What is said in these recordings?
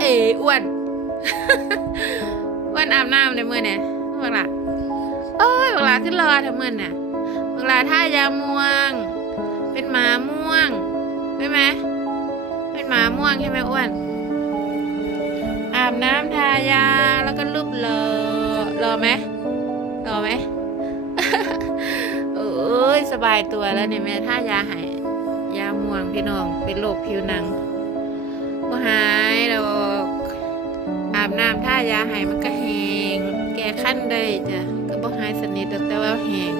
เอ๋อ้วนอ้วนอาบน้ำในมือเนี่ยเวลาเอ้ยเวลาขึ้นรอทำมือเนี่ยเวลาท่ายาม่วง เป็นหมาม่วงใช่ไหมเป็นหมาม่วงใช่ไหมอ้วน อาบน้ำทายาแล้วก็รูปรอรอไหมรอไหมเอ้ยสบายตัวแล้วเนี่ยแม่ท่ายาหายยาม่วงพี่น้องเป็นโรคผิวหนังายาหายมันก็แหงแกขั้นได้จ้ะก็บ่หายสนิทแต่ว่าแหง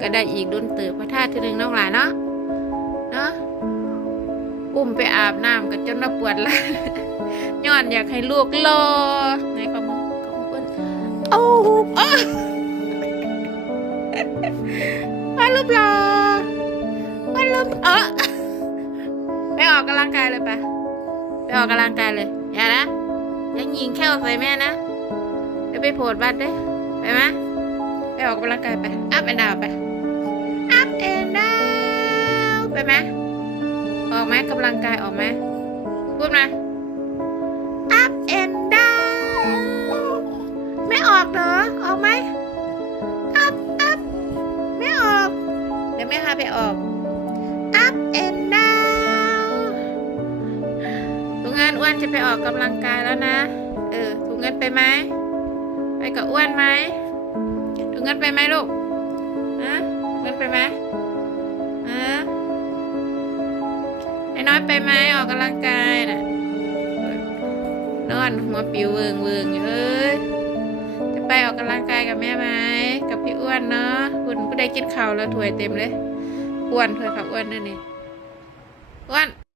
ก็ได้อีกโดนเติบพระท่าทีหนึ่งน้องหลานเนาะเนาะอุ้มไปอาบน้ำก็จนมาปวดลังย้อนอยากให้ลูกรอในความมือของอ้วนโอ้โหว่ารูปรอว่ารูปเออไปออกกำลังกายเลยปะไปออกกำลังกายเลยอย่านะ ยังยิงแค่ใส่แม่นะเดี๋ยวไปโผล่บ้านเด้ไปไหมไปออกกำลังกายไป อัพแอนดาวไป อัพแอนดาวไปไหมออกไหมกำลังกายออกไหมพูดมา up and down ไม่ออกเหรอ ออกไหม up up ไม่ออก เดี๋ยวแม่พาไปออก up and down ทุกงานอ้วนจะไปออกกำลังกายแล้วนะ เออทุกงานไปไหม ไปกับอ้วนไหมทุกงานไปไหมลูกฮะทุกงานไปไหมฮะไอ้น้อยไปไหมออกกำลังกายน่ะนอนหัวปิวเวิงเวิงอยู่เอ้ยจะไปออกกำลังกายกับแม่ไหมกับพี่อ้วนเนาะคุณผู้ใดกินข้าวแล้วถวยเต็มเลยอ้วนถวยข้าอ้วนด้วยนี่อ้วน